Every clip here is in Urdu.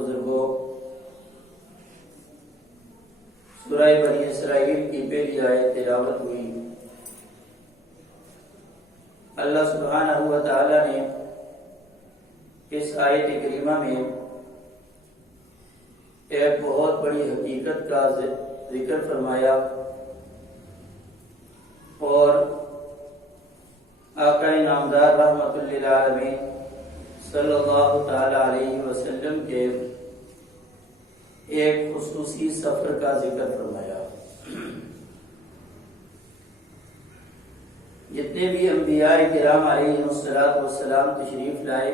بزرگوں، سورہ بنی اسرائیل کی پہلی آیت تلاوت ہوئی۔ اللہ سبحانہ و تعالی نے اس آیت کریمہ میں ایک بہت بڑی حقیقت کا ذکر فرمایا اور آقا نامدار رحمت للعالمین صلی اللہ تعالی علیہ وسلم کے ایک خصوصی سفر کا ذکر فرمایا۔ جتنے بھی انبیاء کرام علیہ السلام تشریف لائے،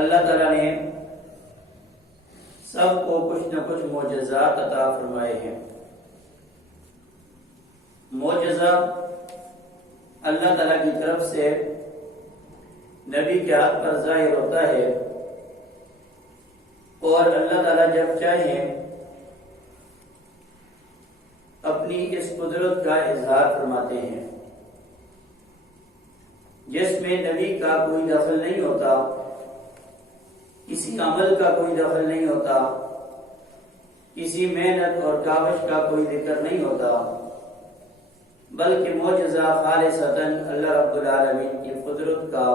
اللہ تعالیٰ نے سب کو کچھ نہ کچھ معجزات عطا فرمائے ہیں۔ معجزہ اللہ تعالیٰ کی طرف سے نبی کے ہاتھ پر ظاہر ہوتا ہے اور اللہ تعالیٰ جب چاہیں اپنی اس قدرت کا اظہار فرماتے ہیں، جس میں نبی کا کوئی دخل نہیں ہوتا، کسی عمل کا کوئی دخل نہیں ہوتا، کسی محنت اور کاوش کا کوئی ذکر نہیں ہوتا، بلکہ معجزہ خالصتاً اللہ رب العالمین کی قدرت کا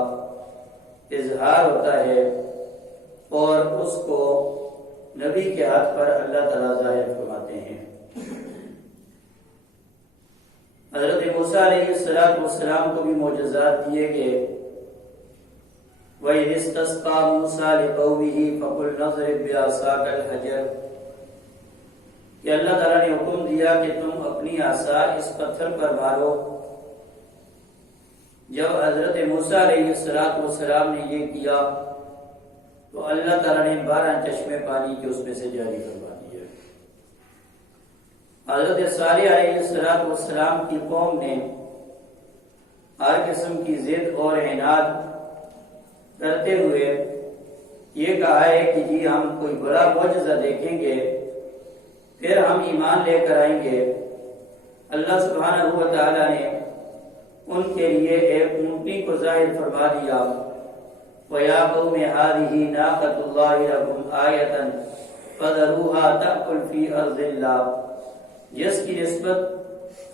اظہار ہوتا ہے اور اس کو نبی کے ہاتھ پر اللہ تعالیٰ ظاہر فرماتے ہیں۔ حضرت موسیٰ علیہ السلام کو بھی معجزات دیے گئے۔ وَإِذِ اسْتَسْقَىٰ مُوسَىٰ لِقَوْمِهِ فَقُلْ اضْرِب بِّعَصَاكَ الْحَجَرَ، کہ اللہ تعالیٰ نے حکم دیا کہ تم اپنی عصا اس پتھر پر مارو۔ جب حضرت موسیٰ علیہ السلام نے یہ کیا تو اللہ تعالیٰ نے 12 چشمے پانی کے اس میں سے جاری کروا دیے۔ حضرت صالح علیہ السلام کی قوم نے ہر قسم کی ضد اور عناد کرتے ہوئے یہ کہا ہے کہ جی ہم کوئی بڑا معجزہ دیکھیں گے پھر ہم ایمان لے کر آئیں گے۔ اللہ سبحانہ و تعالی نے ان کے لیے ایک اونٹنی کو ظاہر فرما دیا۔ وَيَا قَوْمِ هَٰذِهِ نَاقَةُ اللَّهِ لَكُمْ آیَةً فَذَرُوهَا تَأْكُلْ فِي أَرْضِ اللَّهِ، جس کی نسبت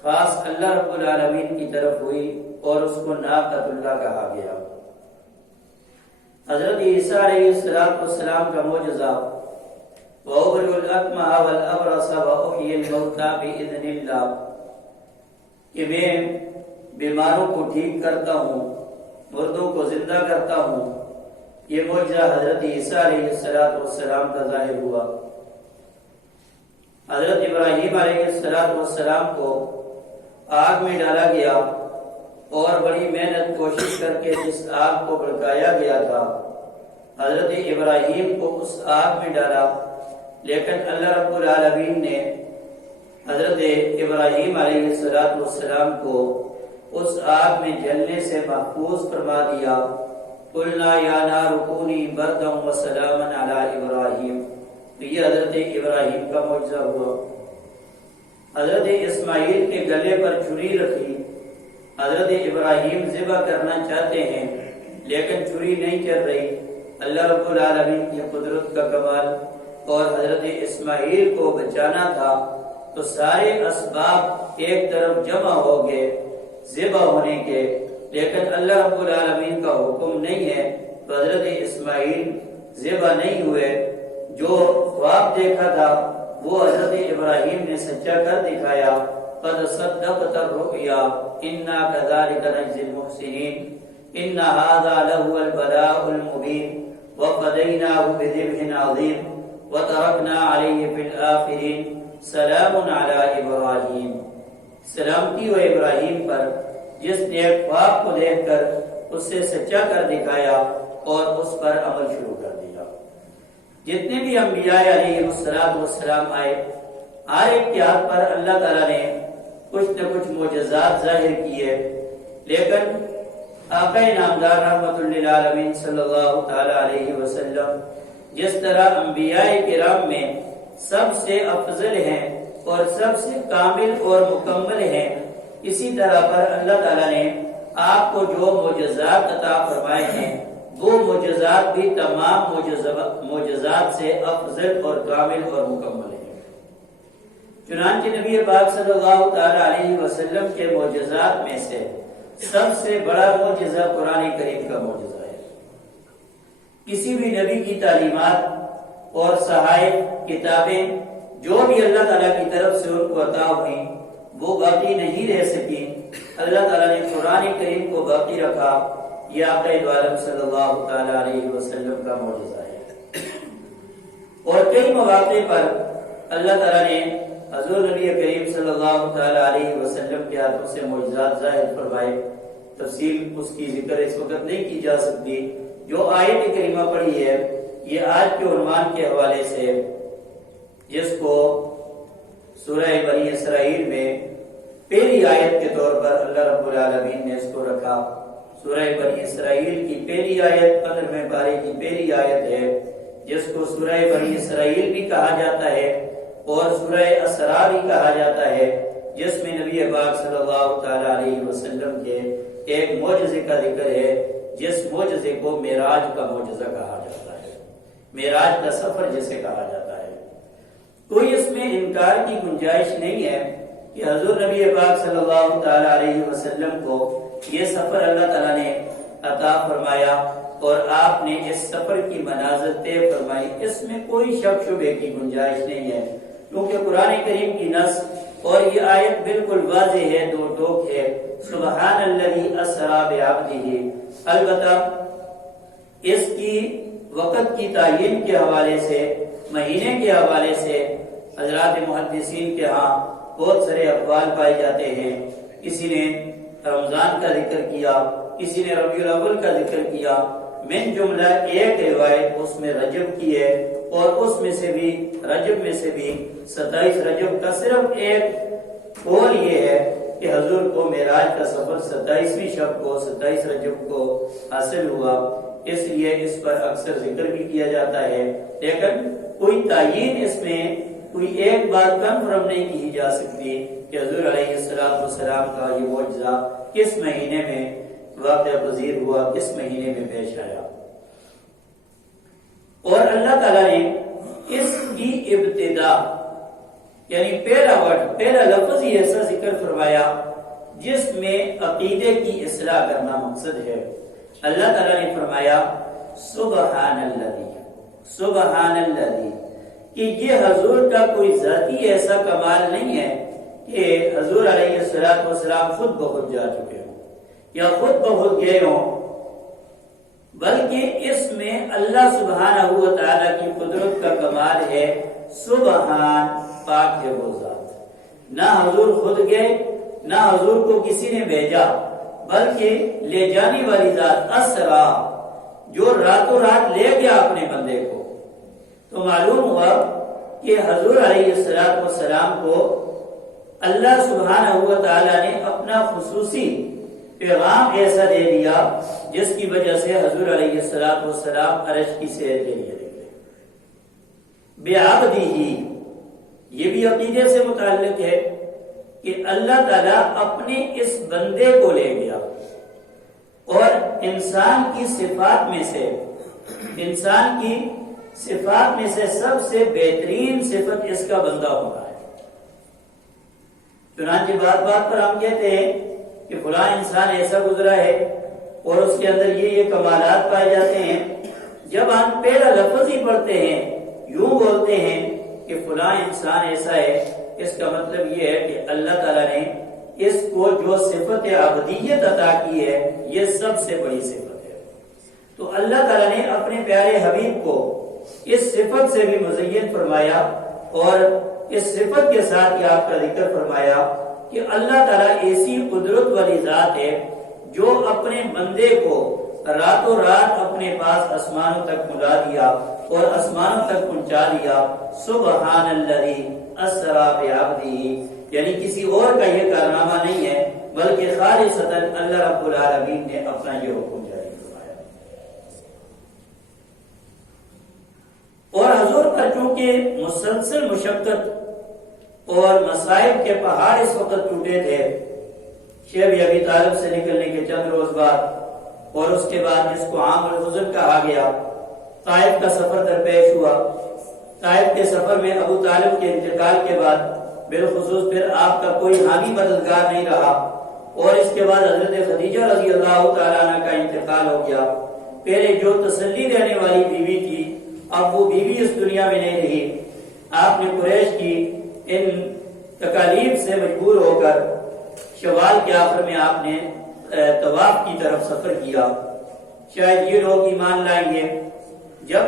خاص اللہ رب العالمین کی طرف ہوئی اور اس کو ناقۃ اللہ کہا گیا۔ حضرت عیسیٰ علیہ السلام کا معجزہ وَأُبْرِئُ الْأَكْمَحَ وَالْأَبْرَصَ وَأُحْيِي الْمَوْتَىٰ بِإِذْنِ اللَّهِ، کہ میں بیماروں کو ٹھیک کرتا ہوں، مردوں کو زندہ کرتا ہوں۔ یہ معجزہ حضرت عیسیٰ علیہ السلام کا ظاہر ہوا۔ حضرت ابراہیم علیہ السلام کو آگ میں ڈالا گیا اور بڑی محنت کوشش کر کے جس آگ کو بھڑکایا گیا تھا، حضرت ابراہیم کو اس آگ میں ڈالا، لیکن اللہ رب العالمین نے حضرت ابراہیم علیہ السلام کو اس آگ میں جلنے سے محفوظ فرما دیا۔ قُلْنَا يَا نَارُ كُونِي بَرْدًا وَسَلَامًا عَلَىٰ إِبْرَاهِيمَ، تو یہ حضرت ابراہیم کا معجزہ ہوا۔ حضرت اسماعیل کے گلے پر چھری رکھی، حضرت ابراہیم ذبح کرنا چاہتے ہیں لیکن چھری نہیں چل رہی، اللہ رب العالمین کی قدرت کا کمال، اور حضرت اسماعیل کو بچانا تھا تو سارے اسباب ایک طرف جمع ہو گئے ذبح ہونے کے، لیکن اللہ رب العالمین کا حکم نہیں ہے تو حضرت اسماعیل ذبح نہیں ہوئے۔ جو خواب دیکھا تھا وہ حضرت ابراہیم نے سچا کر دکھایا۔ قد صدقت الرؤيا انا كذلك نجزي المحسنين ان هذا لهو البلاء المبين وفديناه بذبح عظيم وتركنا عليه في الآخرين سلام على ابراہیم، سلامتی و ابراہیم پر جس نے ایک خواب کو دیکھ کر اس سے سچا کر دکھایا اور اس پر عمل شروع کر دیا۔ جتنے بھی انبیاء علیہ السلام آئے، ہر ایک کے ہاتھ پر اللہ تعالیٰ نے کچھ نہ کچھ معجزات ظاہر کیے، لیکن آقا نامدار رحمت للعالمین صلی اللہ تعالی علیہ وسلم جس طرح انبیاء کرام میں سب سے افضل ہیں اور سب سے کامل اور مکمل ہیں، اسی طرح پر اللہ تعالیٰ نے آپ کو جو معجزات عطا فرمائے ہیں وہ معجزات بھی تمام معجزات سے افضل اور کامل اور مکمل ہیں۔ چنانچہ نبی پاک صلی اللہ تعالی علیہ وسلم کے معجزات میں سے سب سے بڑا معجزہ قرآن کریم کا معجزہ ہے۔ کسی بھی نبی کی تعلیمات اور صحائف، کتابیں جو بھی اللہ تعالیٰ کی طرف سے ان کو عطا ہوئی وہ باقی نہیں رہ سکی، اللہ تعالیٰ نے قرآن کریم کو باقی رکھا۔ یہ آقا عالم صلی اللہ تعالی علیہ وسلم کا معجزہ ہے۔ اور کئی مواقع پر اللہ تعالیٰ نے حضور نبی کریم صلی اللہ تعالی علیہ وسلم کے ہاتھوں سے معجزات ظاہر فرمائے۔ تفصیل اس کی ذکر اس وقت نہیں کی جا سکتی۔ جو آیت کریمہ پڑھی ہے یہ آج کے عنوان کے حوالے سے، جس کو سورہ بنی اسرائیل میں پہلی آیت کے طور پر اللہ رب العالمین نے اس کو رکھا۔ سورہ بنی اسرائیل کی پہلی آیت 15ویں پارے کی پہلی آیت ہے، جس کو سورہ بنی اسرائیل بھی کہا جاتا ہے اور سورہ اسراء بھی کہا جاتا ہے، جس میں نبی پاک صلی اللہ تعالی علیہ وسلم کے ایک معجزے کا ذکر ہے، جس معجزے کو معراج کا معجزہ کہا جاتا ہے، معراج کا سفر جسے کہا جاتا ہے۔ کوئی اس میں انکار کی گنجائش نہیں ہے کہ حضور نبی پاک صلی اللہ تعالی علیہ وسلم کو یہ سفر اللہ تعالیٰ نے عطا فرمایا اور آپ نے اس سفر کی منازل طے فرمائی، اس میں کوئی شک شبے کی گنجائش نہیں ہے، کیونکہ قرآن کریم کی نص اور یہ آیت بالکل واضح ہے، دو ٹوک ہے، سبحان الذی اسری بعبدہ۔ البتہ اس کی وقت کی تعین کے حوالے سے، مہینے کے حوالے سے حضرات محدثین کے ہاں بہت سارے اقوال پائے جاتے ہیں۔ کسی نے رمضان کا ذکر کیا، کسی نے ربیع الاول کا ذکر کیا، من جملہ ایک روایت اس میں رجب کی ہے، اور اس میں سے بھی رجب میں سے بھی 27 رجب کا صرف ایک قول یہ ہے کہ حضور کو معراج کا سفر 27ویں شب کو 27 رجب کو حاصل ہوا، اس لیے اس پر اکثر ذکر بھی کیا جاتا ہے، لیکن کوئی تعین اس میں کوئی ایک بات کنفرم نہیں کی جا سکتی کہ حضور علیہ السلام کا یہ معجزہ کس مہینے میں واقع پذیر ہوا، کس مہینے میں پیش آیا۔ اور اللہ تعالیٰ نے اس کی ابتدا یعنی پہلا ورڈ، پہلا لفظ ہی ایسا ذکر فرمایا جس میں عقیدے کی اصلاح کرنا مقصد ہے۔ اللہ تعالیٰ نے فرمایا سبحان الذی، سبحان الذی، کہ یہ حضور کا کوئی ذاتی ایسا کمال نہیں ہے کہ حضور علیہ السلام خود بخود جا چکے ہوں یا خود بخود گئے ہوں، بلکہ اس میں اللہ سبحانہ و تعالیٰ کی قدرت کا کمال ہے۔ سبحان، پاک ہے وہ ذات، نہ حضور خود گئے نہ حضور کو کسی نے بھیجا، بلکہ لے جانے والی ذات اسرا، جو راتوں رات لے گیا اپنے بندے کو۔ تو معلوم ہوا کہ حضور علیہ السلام کو اللہ سبحانہ و تعالیٰ نے اپنا خصوصی پیغام ایسا دے دیا جس کی وجہ سے حضور علیہ السلام عرش کی سیر کے لیے نکلے۔ بعبدہ، یہ بھی عقیدے سے متعلق ہے کہ اللہ تعالیٰ اپنے اس بندے کو لے گیا، اور انسان کی صفات میں سے سب سے بہترین صفت اس کا بندہ ہونا ہے۔ چنانچہ بات بات پر ہم کہتے ہیں کہ فلاں انسان ایسا گزرا ہے اور اس کے اندر یہ کمالات پائے جاتے ہیں۔ جب ہم پہلا لفظ ہی پڑھتے ہیں، یوں بولتے ہیں کہ فلاں انسان ایسا ہے، اس کا مطلب یہ ہے کہ اللہ تعالیٰ نے اس کو جو صفت عبدیت عطا کی ہے یہ سب سے بڑی صفت ہے۔ تو اللہ تعالیٰ نے اپنے پیارے حبیب کو اس صفت سے بھی مزین فرمایا، اور اس صفت کے ساتھ یہ آپ کا ذکر فرمایا کہ اللہ تعالیٰ ایسی قدرت والی ذات ہے جو اپنے بندے کو راتوں رات اپنے پاس آسمانوں تک پہنچا دیا اور آسمانوں تک پہنچا دیا۔ سبحان الذی اسری بعبدہ، یعنی کسی اور کا یہ کارنامہ نہیں ہے، بلکہ خالصتاً اللہ رب العالمین نے اپنا یہ حکم جاری فرمایا۔ اور حضور پر چونکہ مسلسل مشقت اور مصائب کے پہاڑ اس وقت ٹوٹے تھے، شیب ابی طالب سے نکلنے کے چند روز بعد اور اس کے بعد جس کو عام الحزن کہا گیا، طائف کا سفر درپیش ہوا۔ طائف کے سفر میں ابو طالب کے انتقال کے بعد بالخصوص پھر آپ کا کوئی حامی مددگار نہیں رہا، اور اس کے بعد حضرت خدیجہ رضی اللہ تعالیٰ عنہ کا انتقال ہو گیا۔ پہلے جو تسلی دینے والی بیوی تھی، اب وہ بیوی اس دنیا میں نہیں رہی۔ آپ نے قریش کی ان تکالیف سے مجبور ہو کر شوال کے آخر میں آپ نے طواف کی طرف سفر کیا، شاید یہ لوگ ایمان لائیں گے۔ جب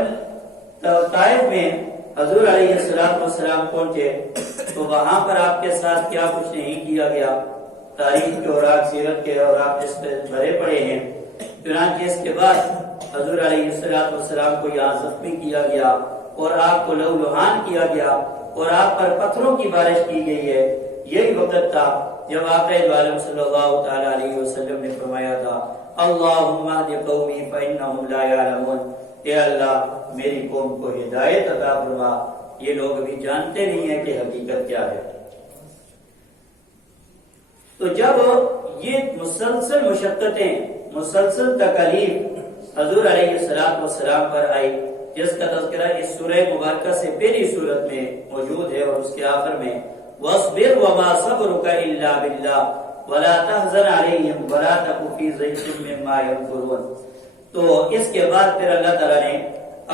طائف میں حضور علیہ السلام پہنچے تو وہاں پر آپ کے ساتھ کیا کچھ نہیں کیا گیا، تاریخ کے اور سیرت کے اور آپ اس پہ بھرے پڑے ہیں۔ چنانچہ اس کے بعد حضور علیہ السلام کو یہاں زخمی کیا گیا اور آپ کو لہوحان کیا گیا اور آپ پر پتھروں کی بارش کی گئی ہے۔ یہی وقت تھا جب آقا عالم صلی اللہ تعالی علیہ وسلم نے فرمایا تھا، اللہم اہد قومی فانہم لا یعلمون، اے اللہ میری قوم کو ہدایت عطا فرما، یہ لوگ ابھی جانتے نہیں ہیں کہ حقیقت کیا ہے۔ تو جب یہ مسلسل مشقتیں، مسلسل تکالیف حضور علیہ السلام پر آئی، جس کا تذکرہ اس سورہ مبارکہ سے پہلی سورت میں موجود ہے اور اس کے آخر میں وَاصْبِرْ وَمَا صَبْرُكَ إِلَّا بِاللَّهِ وَلَا تَحْزَنْ عَلَيْهِمْ وَلَا تَكُ فِي ضَيْقٍ مِّمَّا يَمْكُرُونَ۔ تو اس کے بعد پھر اللہ تعالیٰ نے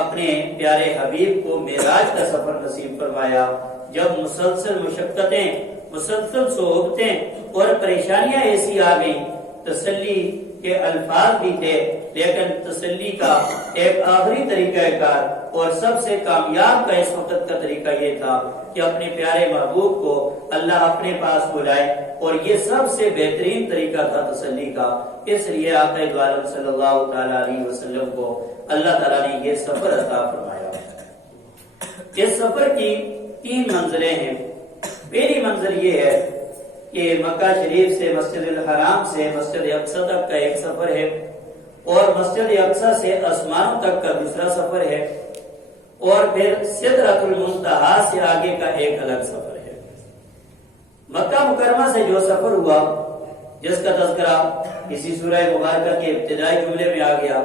اپنے پیارے حبیب کو معراج کا سفر نصیب فرمایا، جب مسلسل مشقتیں، مسلسل صعوبتیں اور پریشانیاں ایسی آ گئیں، تسلی کے الفاظ بھی تھے، لیکن تسلی کا ایک آخری طریقہ کار اور سب سے کامیاب کا اس وقت کا طریقہ یہ تھا کہ اپنے پیارے محبوب کو اللہ اپنے پاس بلائے، اور یہ سب سے بہترین طریقہ تھا تسلی کا۔ اس لیے آقا عالم صلی اللہ تعالی علیہ وسلم کو اللہ تعالیٰ نے یہ سفر عطا فرمایا۔ اس سفر کی 3 منزلیں ہیں۔ پہلی منزل یہ ہے کہ مکہ شریف سے مسجد الحرام سے مسجد اقصی تک کا ایک سفر ہے، اور مسجد اقصی سے آسمانوں تک کا دوسرا سفر ہے، اور پھر سدرۃ المنتہا سے آگے کا ایک الگ سفر ہے۔ مکہ مکرمہ سے جو سفر ہوا، جس کا تذکرہ اسی سورہ مبارکہ کے ابتدائی جملے میں آ گیا،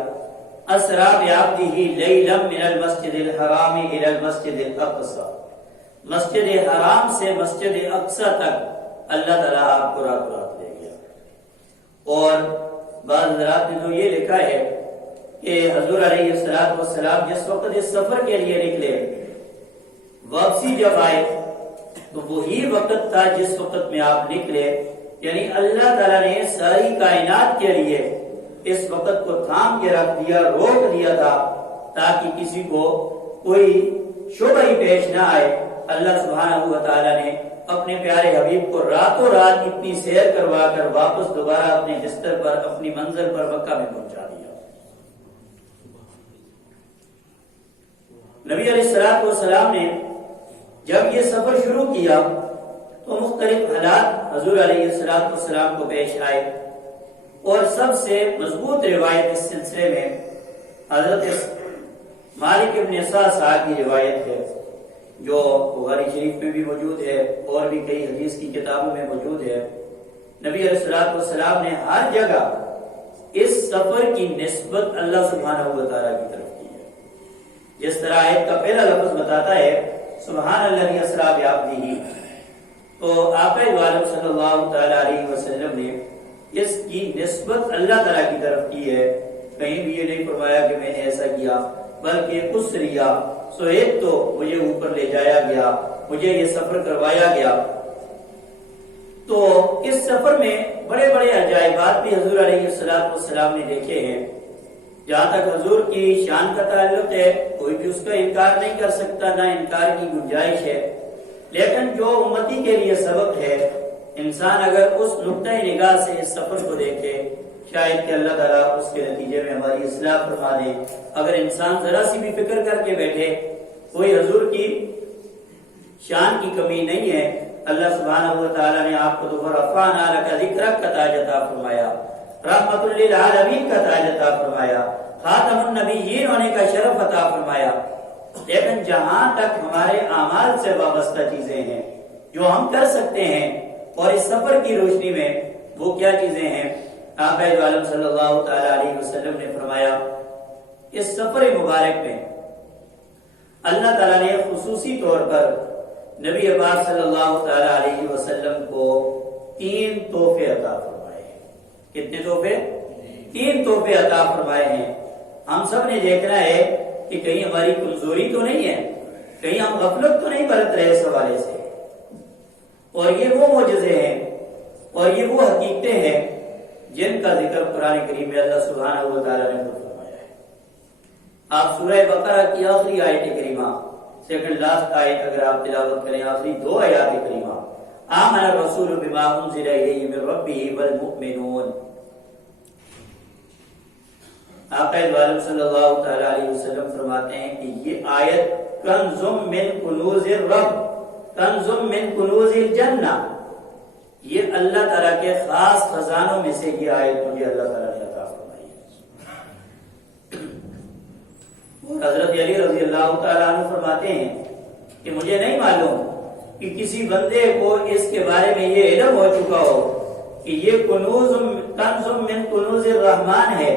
اسریٰ بعبدہ لیلا من المسجد الحرام الی المسجد الاقصی، مسجد حرام سے مسجد اقصی تک اللہ تعالیٰ آپ کو رات رات لے گیا۔ اور بعض حضرات نے تو یہ لکھا ہے کہ حضور علیہ السلام جس وقت اس سفر کے لیے نکلے، واپسی جب آئے تو وہی وقت تھا جس وقت میں آپ نکلے، یعنی اللہ تعالیٰ نے ساری کائنات کے لیے اس وقت کو تھام کے رکھ دیا، روک دیا تھا، تاکہ کسی کو کوئی شبہ ہی پیش نہ آئے۔ اللہ سبحانہ و تعالیٰ نے اپنے پیارے حبیب کو راتوں رات اتنی سیر کروا کر واپس دوبارہ اپنے بستر پر، اپنی منزل پر مکہ میں پہنچا دیا۔ نبی علیہ السلام نے جب یہ سفر شروع کیا تو مختلف حالات حضور علیہ السلام کو پیش آئے، اور سب سے مضبوط روایت اس سلسلے میں حضرت مالک ابن صاحب کی روایت ہے، جو بخاری شریف میں بھی موجود ہے اور بھی کئی حدیث کی کتابوں میں موجود ہے۔ نبی علیہ السلام نے ہر جگہ اس سفر کی نسبت اللہ سبحانہ و تعالیٰ کی طرف کی ہے۔ جس طرح آیت کا پہلا لفظ بتاتا ہے سبحان اللہ اسریٰ بعبدہ، تو آقا عالم صلی اللہ تعالی علیہ وسلم نے اس کی نسبت اللہ تعالیٰ کی طرف کی ہے۔ کہیں بھی یہ نہیں فرمایا کہ میں نے ایسا کیا، بلکہ اسریٰ سو ایک تو مجھے اوپر لے جایا گیا، مجھے یہ سفر کروایا گیا۔ تو اس سفر میں بڑے بڑے عجائبات بھی حضور علیہ السلام نے دیکھے ہیں۔ جہاں تک حضور کی شان کا تعلق ہے، کوئی بھی اس کا انکار نہیں کر سکتا، نہ انکار کی گنجائش ہے، لیکن جو امتی کے لیے سبق ہے، انسان اگر اس نقطۂ نگاہ سے اس سفر کو دیکھے، شاید کہ اللہ تعالیٰ اس کے نتیجے میں ہماری اصلاح فرما دے۔ اگر انسان ذرا سی بھی فکر کر کے بیٹھے، کوئی حضور کی شان کی کمی نہیں ہے۔ اللہ سبحانہ و تعالیٰ نے آپ کو تو رفعنا لک ذکرک کا تاج عطا فرمایا، رحمت للعالمین کا تاج عطا فرمایا، خاتم النبیین ہونے کا شرف عطا فرمایا۔ لیکن جہاں تک ہمارے اعمال سے وابستہ چیزیں ہیں جو ہم کر سکتے ہیں، اور اس سفر کی روشنی میں وہ کیا چیزیں ہیں؟ آقا عالم صلی اللہ تعالی علیہ وسلم نے فرمایا اس سفر مبارک میں اللہ تعالیٰ نے خصوصی طور پر نبی پاک صلی اللہ تعالی علیہ وسلم کو 3 تحفے عطا فرمائے ہیں۔ کتنے تحفے؟ 3 تحفے عطا فرمائے ہیں۔ ہم سب نے دیکھنا ہے کہ کہیں ہماری کمزوری تو نہیں ہے، کہیں ہم غفلت تو نہیں برت رہے اس حوالے سے، اور یہ وہ معجزے ہیں اور یہ وہ حقیقتیں ہیں جن کا ذکر قرآن کریم میں اللہ سبحانہ و تعالیٰ نے فرمایا ہے۔ آپ سورہ بقرہ کی آخری آیت کریمہ، سیکنڈ لاسٹ آیت اگر آپ تلاوت کریں، آخری 2 آیات کریمہ، آمن الرسول بما انزل الیہ من ربہ والمؤمنون، آقا عالم صلی اللہ تعالی علیہ وسلم فرماتے ہیں کہ یہ آیت کنز من کنوز الرب، کنز من کنوز الجنہ، یہ اللہ تعالیٰ کے خاص خزانوں میں سے یہ آیت مجھے اللہ تعالیٰ نے عطا فرمائی ہے۔ اور حضرت علی رضی اللہ تعالیٰ عنہ فرماتے ہیں کہ مجھے نہیں معلوم کہ کسی بندے کو اس کے بارے میں یہ علم ہو چکا ہو کہ یہ کنز من کنوز الرحمن ہے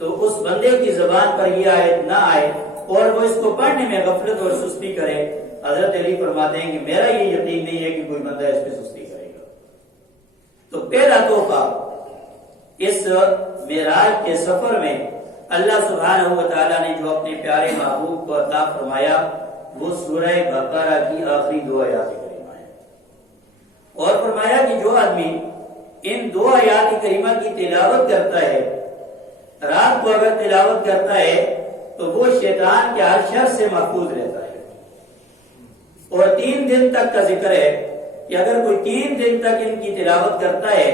تو اس بندے کی زبان پر یہ آیت نہ آئے اور وہ اس کو پڑھنے میں غفلت اور سستی کرے۔ حضرت علی فرماتے ہیں کہ میرا یہ یقین نہیں ہے کہ کوئی بندہ اس پہ سستی کرے گا۔ تو پہلا تحفہ اس معراج کے سفر میں اللہ سبحانہ و تعالیٰ نے جو اپنے پیارے محبوب کو عطا فرمایا وہ سورہ بقرہ کی آخری 2 آیات کریمہ ہے، اور فرمایا کہ جو آدمی ان 2 آیات کریمہ کی تلاوت کرتا ہے، رات کو اگر تلاوت کرتا ہے تو وہ شیطان کے ہر شر سے محفوظ رہتا ہے، اور 3 دن تک کا ذکر ہے کہ اگر کوئی 3 دن تک ان کی تلاوت کرتا ہے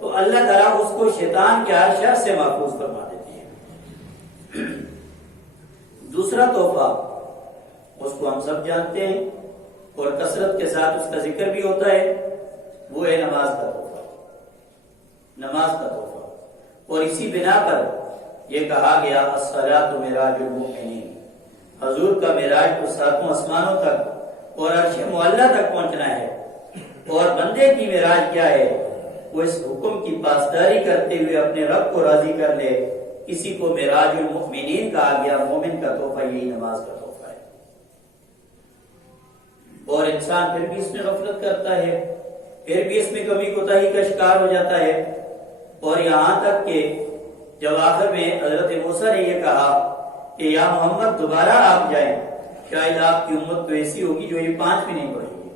تو اللہ تعالیٰ اس کو شیطان کے ہر شر سے محفوظ فرما دیتی ہے۔ دوسرا تحفہ اس کو ہم سب جانتے ہیں اور کثرت کے ساتھ اس کا ذکر بھی ہوتا ہے، وہ ہے نماز کا تحفہ، نماز کا تحفہ، اور اسی بنا پر یہ کہا گیا الصلاۃ معراج المؤمنین، حضور کا معراج تو 7 آسمانوں تک اور عرش معلیٰ تک پہنچنا ہے، اور بندے کی معراج کیا ہے؟ وہ اس حکم کی پاسداری کرتے ہوئے اپنے رب کو راضی کر لے۔ کسی کو معراج المؤمنین کہا گیا، مومن کا تحفہ یہی نماز کا تحفہ ہے، اور انسان پھر بھی اس میں غفلت کرتا ہے، پھر بھی اس میں کمی کوتاہی کا شکار ہو جاتا ہے، اور یہاں تک کہ جب آخر میں حضرت موسیٰ نے یہ کہا کہ یا محمد دوبارہ آپ جائیں، شاید آپ کی امت تو ایسی ہوگی جو یہ 5 بھی نہیں پڑھیں گے،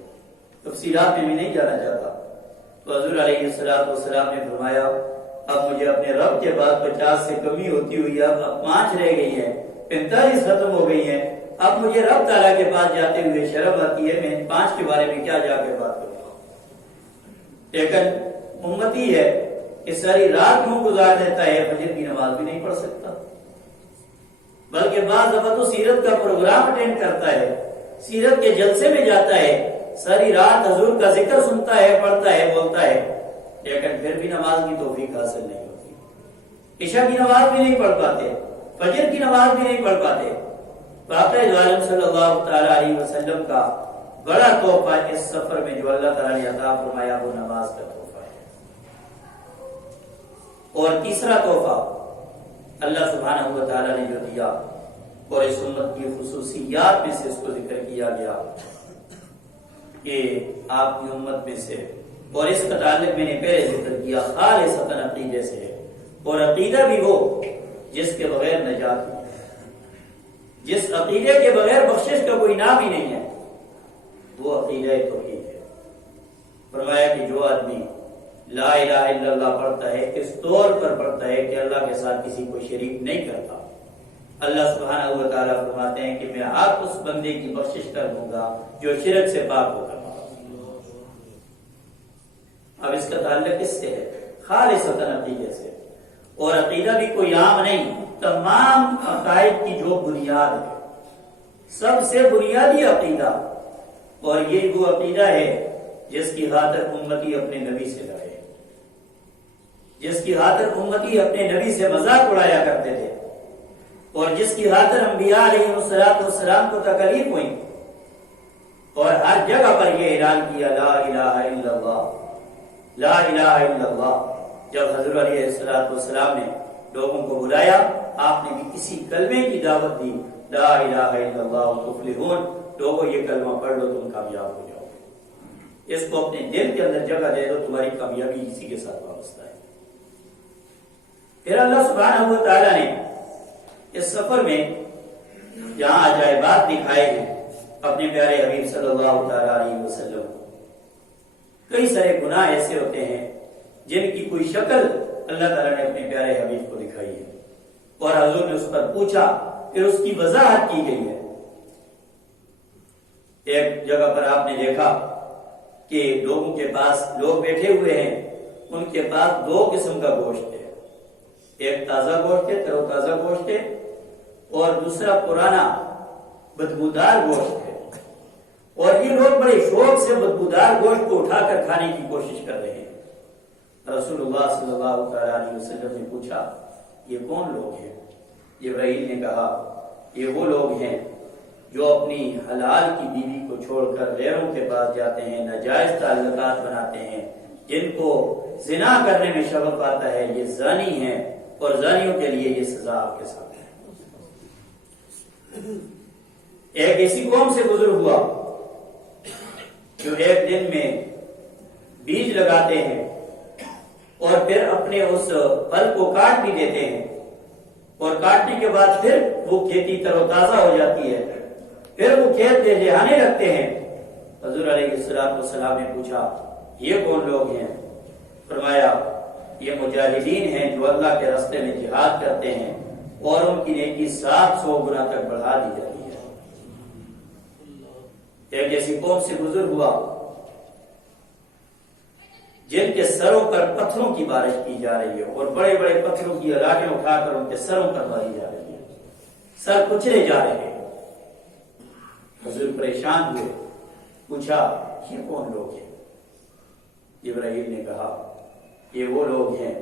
تفصیلات میں بھی نہیں جانا چاہتا، تو حضور علیہ السلام نے فرمایا اب مجھے اپنے رب کے بعد 50 سے کمی ہوتی ہوئی اب 5 رہ گئی ہیں، 45 ختم ہو گئی ہیں، اب مجھے رب تعالیٰ کے پاس جاتے ہوئے شرم آتی ہے، میں 5 کے بارے میں کیا جا کے بات کروں گا۔ لیکن امتی ہے کہ ساری رات میں گزار دیتا ہے، فجر کی نماز بھی نہیں پڑھ سکتا، بلکہ بعض دفعہ تو سیرت کا پروگرام اٹینڈ کرتا ہے، سیرت کے جلسے میں جاتا ہے، ساری رات حضور کا ذکر سنتا ہے، پڑھتا ہے، بولتا ہے، لیکن پھر بھی نماز کی توفیق حاصل نہیں ہوتی، عشاء کی نماز بھی نہیں پڑھ پاتے، فجر کی نماز بھی نہیں پڑھ پاتے۔ آقا عالم صلی اللہ تعالی علیہ وسلم کا بڑا تحفہ اس سفر میں جو اللہ تعالیٰ نے عطا فرمایا وہ نماز کا تحفہ ہے۔ اور تیسرا تحفہ اللہ سبحانہ و تعالیٰ نے جو دیا اور اس امت کی خصوصیات میں سے اس کو ذکر کیا گیا کہ آپ کی امت میں سے، اور اس کا تعلق میں نے پہلے ذکر کیا، خالصتاً عقیدے سے ہے، اور عقیدہ بھی وہ جس کے بغیر نجات نہیں، جس عقیدے کے بغیر بخشش کا کوئی نام ہی نہیں ہے، وہ عقیدہ توحید ہے۔ فرمایا کہ جو آدمی لا الہ الا اللہ پڑھتا ہے، اس طور پر پڑھتا ہے کہ اللہ کے ساتھ کسی کو شریک نہیں کرتا، اللہ سبحانہ و تعالیٰ فرماتے ہیں کہ میں آپ اس بندے کی بخشش کر دوں گا جو شرک سے پاک ہو کر۔ اب اس کا تعلق اس سے ہے، خالصتاً عقیدے سے، اور عقیدہ بھی کوئی عام نہیں، تمام عقائد کی جو بنیاد ہے، سب سے بنیادی عقیدہ، اور یہ وہ عقیدہ ہے جس کی خاطر امتی اپنے نبی سے لڑے، جس کی خاطر امتی اپنے نبی سے مذاق اڑایا کرتے تھے، اور جس کی خاطر انبیاء علیہ السلام کو تکلیف ہوئی، اور ہر جگہ پر یہ اعلان کیا لا الہ الا اللہ، لا الہ الا اللہ، جب حضرت علیہ السلام نے لوگوں کو بلایا، آپ نے بھی اسی کلمے کی دعوت دی، لا الہ الا اللہ تفلحون، لوگوں یہ کلمہ پڑھ لو تم کامیاب ہو جاؤ گے، اس کو اپنے دل کے اندر جگہ دے دو، تمہاری کامیابی اسی کے ساتھ وابستہ ہے۔ پھر اللہ سبحانہ و تعالیٰ نے اس سفر میں جہاں عجائبات دکھائے ہیں اپنے پیارے حبیب صلی اللہ تعالیٰ علیہ وسلم کو، کئی سارے گناہ ایسے ہوتے ہیں جن کی کوئی شکل اللہ تعالیٰ نے اپنے پیارے حبیب کو دکھائی ہے اور حضور نے اس پر پوچھا، پھر اس کی وضاحت کی گئی ہے۔ ایک جگہ پر آپ نے دیکھا کہ لوگوں کے پاس لوگ بیٹھے ہوئے ہیں، ان کے پاس دو قسم کا گوشت ہے، ایک تازہ گوشت ہے، تر و تازہ گوشت ہے، اور دوسرا پرانا بدبودار گوشت ہے، اور یہ لوگ بڑے شوق سے بدبودار گوشت کو اٹھا کر کھانے کی کوشش کر رہے ہیں۔ رسول اللہ صلی اللہ علیہ وسلم نے پوچھا یہ کون لوگ ہیں؟ جبرائیل نے کہا یہ وہ لوگ ہیں جو اپنی حلال کی بیوی کو چھوڑ کر غیروں کے پاس جاتے ہیں، ناجائز تعلقات بناتے ہیں، جن کو زنا کرنے میں شغف آتا ہے، یہ زانی ہیں اور زانیوں کے لیے یہ سزا آپ کے ساتھ ہے۔ ایک ایسی قوم سے گزر ہوا جو ایک دن میں بیج لگاتے ہیں اور پھر اپنے اس پھل کو کاٹ بھی دیتے ہیں، اور کاٹنے کے بعد پھر وہ کھیتی تر و تازہ ہو جاتی ہے، پھر وہ کھیت لہلہانے لگتے ہیں۔ حضور علیہ السلام نے پوچھا یہ کون لوگ ہیں؟ فرمایا یہ مجاہدین ہیں جو اللہ کے راستے میں جہاد کرتے ہیں اور ان کی نیکی 700 گنا تک بڑھا دی جاتی ہے۔ ایک ایسی قوم سے گزر ہوا جن کے سروں پر پتھروں کی بارش کی جا رہی ہے اور بڑے بڑے پتھروں کی علاقیں اٹھا کر ان کے سروں پر ماری جا رہی ہے، سر کچلے جا رہے ہیں۔ حضور پریشان ہوئے، پوچھا یہ کون لوگ ہیں؟ جبرائیل نے کہا یہ وہ لوگ ہیں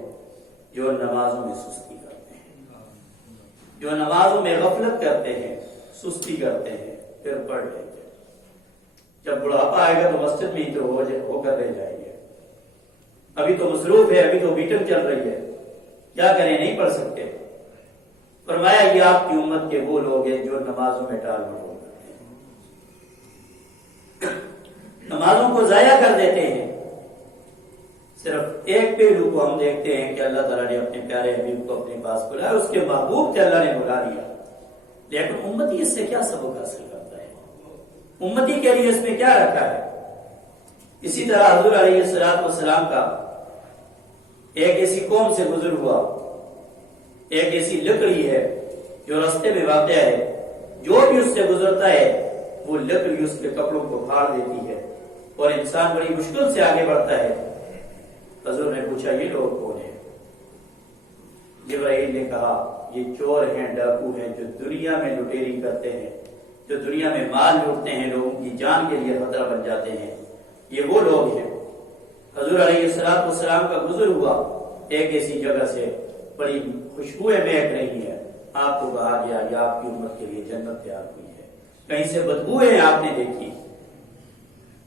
جو نمازوں میں سستی کرتے ہیں، جو نمازوں میں غفلت کرتے ہیں، سستی کرتے ہیں، پھر پڑھ لیتے ہیں، جب بڑھاپا آئے گا تو مسجد میں ہی تو ہو کر رہ جائیں گے، ابھی تو مصروف ہے، ابھی تو میٹنگ چل رہی ہے، کیا کریں نہیں پڑھ سکتے۔ فرمایا یہ آپ کی امت کے وہ لوگ ہیں جو نمازوں میں ٹال مٹول کرتے ہیں، نمازوں کو ضائع کر دیتے ہیں۔ صرف ایک پہلو کو ہم دیکھتے ہیں کہ اللہ تعالیٰ نے اپنے پیارے حبیب کو اپنے پاس بلایا، اس کے محبوب کے اللہ نے بلا لیا، لیکن امتی اس سے کیا سبق حاصل کرتا ہے؟ امتی کے لیے اس میں کیا رکھا ہے؟ اسی طرح حضور علیہ السلام کا ایک ایسی قوم سے گزر ہوا، ایک ایسی لکڑی ہے جو راستے میں واقع ہے، جو بھی اس سے گزرتا ہے وہ لکڑی اس کے کپڑوں کو پھاڑ دیتی ہے اور انسان بڑی مشکل سے آگے بڑھتا ہے۔ حضور نے پوچھا یہ لوگ کون ہیں؟ جبرائیل نے کہا یہ چور ہیں، ڈاکو ہیں، جو دنیا میں لٹیری کرتے ہیں، جو دنیا میں مال لوٹتے ہیں، لوگوں کی جان کے لیے خطرہ بن جاتے ہیں، یہ وہ لوگ ہیں۔ حضور علیہ السلام کا گزر ہوا ایک ایسی جگہ سے، بڑی خوشبوئیں مہک رہی ہیں، آپ کو کہا گیا یہ آپ کی امت کے لیے جنت تیار ہوئی ہے، کہیں سے بدبوئیں آپ نے دیکھی،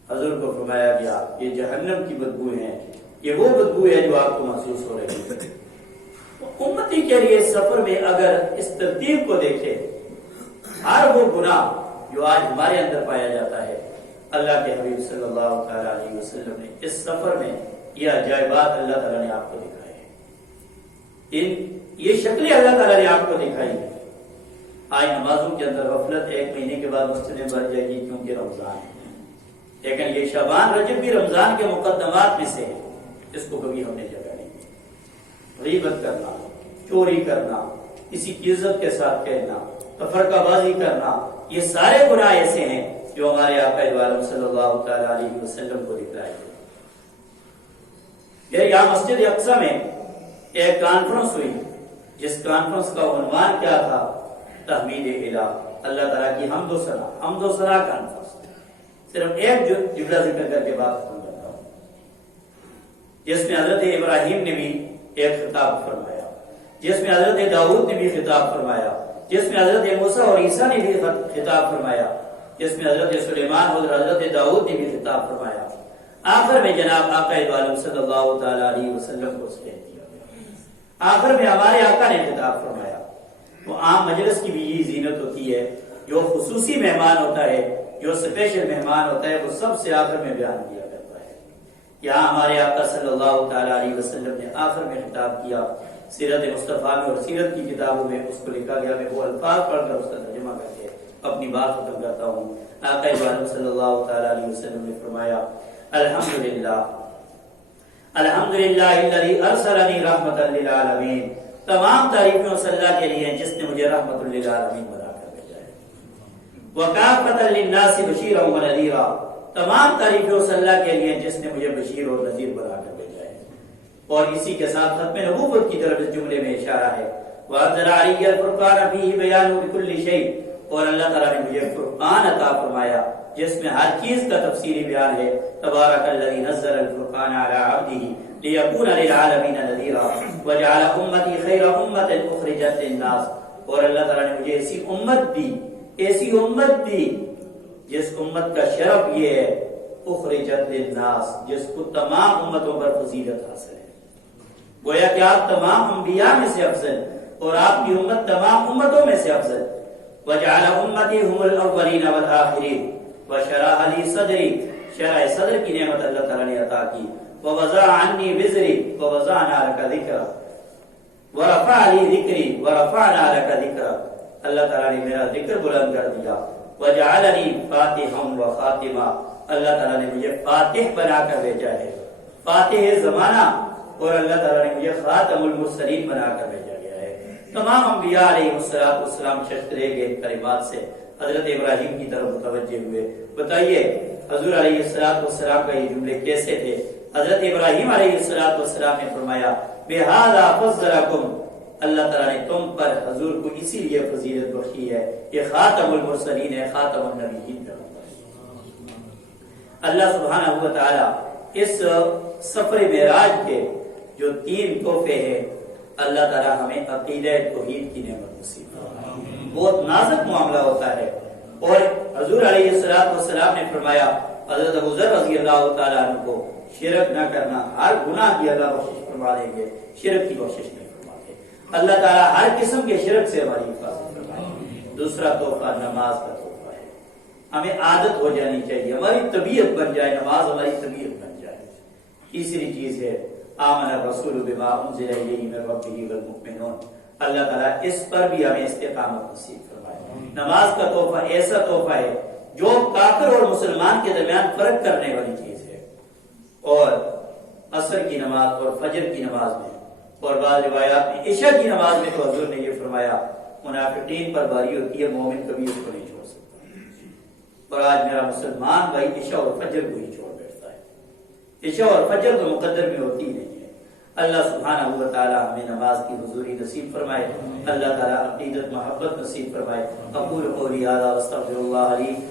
حضور کو فرمایا گیا یہ جہنم کی بدبوئیں ہیں، یہ وہ بدبو ہے جو آپ کو محسوس ہو رہی ہے۔ امتی کے لیے سفر میں اگر اس ترتیب کو دیکھیں، ہر وہ گناہ جو آج ہمارے اندر پایا جاتا ہے، اللہ کے حبیب صلی اللہ تعالی علیہ وسلم نے اس سفر میں یہ عجائبات اللہ تعالیٰ نے آپ کو دکھائے ہیں، یہ شکلیں اللہ تعالیٰ نے آپ کو دکھائی ہیں۔ آج نمازوں کے اندر غفلت، ایک مہینے کے بعد مسجدیں بھر جائے گی کیونکہ رمضان ہے، لیکن یہ شعبان رجب بھی رمضان کے مقدمات میں سے ہے، اس کو کبھی ہم نے جگہ نہیں دی۔ غیبت کرنا، چوری کرنا، کسی کی عزت کے ساتھ کہنا، تفرقہ بازی کرنا، یہ سارے گناہ ایسے ہیں جو ہمارے آقا عالم صلی اللہ تعالی علیہ وسلم کو دکھائے گئے۔ یہاں مسجد اقصی میں ایک کانفرنس ہوئی، جس کانفرنس کا عنوان کیا تھا؟ تحمید الہ، اللہ تعالیٰ کی حمد و ثنا کانفرنس۔ صرف ایک جملہ ذکر کر کے بات ختم کرتا ہوں، جس میں حضرت ابراہیم نے بھی ایک خطاب فرمایا، جس میں حضرت داؤد نے بھی خطاب فرمایا، جس میں حضرت موسیٰ اور عیسیٰ نے بھی خطاب فرمایا، جس میں حضرت سلیمان اور حضرت داؤد نے بھی خطاب فرمایا۔ آخر میں جناب آقا عالم صلی اللہ تعالی علیہ وسلم کو اسٹیج دیا گیا۔ آخر میں ہمارے آقا نے خطاب فرمایا۔ وہ عام مجلس کی بھی یہ زینت ہوتی ہے، جو خصوصی مہمان ہوتا ہے، جو اسپیشل مہمان ہوتا ہے، وہ سب سے آخر میں بیان کیا جاتا ہے۔ یہاں ہمارے آقا صلی اللہ تعالی علیہ وسلم نے آخر میں خطاب کیا۔ سیرت مصطفیٰ میں اور سیرت کی کتابوں میں اس کو لکھا گیا۔ میں وہ الفاظ پڑھ کر اس کا ترجمہ کر کے اپنی بات ختم کرتا ہوں۔ آقا عالم صلی اللہ تعالی علیہ وسلم نے فرمایا، الحمدللہ الحمدللہ الذی ارسلنی رحمۃ للعالمین۔ تمام تعریفیں اس اللہ کے لیے ہیں جس نے مجھے رحمت للعالمین بنا کر بھیجا ہے۔ وکافۃ للناس بشیرا ونذیرا۔ تمام تعریفیں اس اللہ کے لیے ہیں جس نے مجھے بشیر اور نذیر بنا کر بھیجا ہے۔ اور اسی کے ساتھ ختم نبوت کی طرف اس جملے میں اشارہ ہے۔ وَأَنزَلَ عَلَيَّ الْفُرْقَانَ فِيهِ بَيَانٌ لِكُلِّ شَيْءٍ۔ اور اللہ تعالیٰ نے مجھے فرقان عطا فرمایا جس میں ہر چیز کا تفصیلی بیان ہے۔ تبارک الذی نزل الفرقان علی عبدہ لیکون للعالمین نذیرا وجعل امتی خیر امۃ اخرجت للناس۔ اور اللہ تعالیٰ نے مجھے ایسی امت دی جس امت کا شرف یہ ہے، اخرجت للناس، جس کو تمام امتوں پر فضیلت حاصل ہے۔ گویا کہ آپ تمام انبیاء میں سے افضل اور آپ کی امت تمام امتوں میں سے افضل۔ وجعل امتی هم الاولین والآخرین وشرح لی صدری۔ شرح صدر کی نعمت اللہ تعالیٰ نے عطا کی۔ ووضع عنی وزری ووضعنا لک ذکرا ورفع لی ذکری ورفعنا لک ذکرا۔ اللہ تعالیٰ نے میرا ذکر بلند کر دیا۔ وجعلنی فاتحا وخاتما۔ اللہ تعالیٰ نے مجھے فاتح بنا کر بھیجا ہے، فاتح زمانہ، اور اللہ تعالیٰ نے مجھے خاتم المرسلین بنا کر بھیجا گیا ہے۔ تمام انبیاء علیہ السلام ششترے گئے کلمات سے حضرت ابراہیم کی طرف متوجہ ہوئے۔ بتائیے حضور علیہ السلام کا یہ جملے کیسے تھے؟ حضرت ابراہیم علیہ السلام نے فرمایا، بہذا فضلکم۔ اللہ تعالیٰ نے تم پر حضور کو اسی لیے فضیلت بخشی ہے، یہ خاتم المرسلین ہے، خاتم النبیین کا۔ اللہ سبحانہ و تعالی اس سفر معراج کے جو 3 تحفے ہیں، اللہ تعالی ہمیں عقیدہ توحید کی نعمت نصیب فرمائے۔ بہت نازک معاملہ ہوتا ہے، اور حضور علیہ السلام نے فرمایا حضرت ابو ذر رضی اللہ تعالیٰ عنہ کو، شرک نہ کرنا، ہر گناہ کی اللہ بخشش فرما دیں گے، شرک کی بخشش نہیں فرما دیں۔ اللہ تعالیٰ ہر قسم کے شرک سے ہماری حفاظت فرمائے۔ دوسرا تحفہ نماز کا تحفہ ہے، ہمیں عادت ہو جانی چاہیے، ہماری طبیعت بن جائے، نماز ہماری طبیعت بن جائے۔ تیسری چیز ہے آمن الرسول بما انزل الیہ من ربہ والمؤمنون۔ اللہ تعالیٰ اس پر بھی ہمیں استقامت نصیب فرمائے۔ نماز کا تحفہ ایسا تحفہ ہے جو کافر اور مسلمان کے درمیان فرق کرنے والی چیز ہے۔ اور عصر کی نماز اور فجر کی نماز میں، اور بعض روایات میں عشاء کی نماز میں تو حضور نے یہ فرمایا، منافقین پر باری ہوتی ہے، مومن کبھی اس کو نہیں چھوڑ سکتا۔ اور آج میرا مسلمان بھائی عشاء اور فجر کو ہی چھوڑ بیٹھتا ہے۔ عشاء اور فجر تو مقدر میں ہوتی نہیں ہے۔ اللہ سبحانہ و تعالی ہمیں نماز کی حضوری نصیب فرمائے، اللہ تعالی عقیدت محبت نصیب فرمائے۔ اقول قولی ھذا واستغفر اللہ لی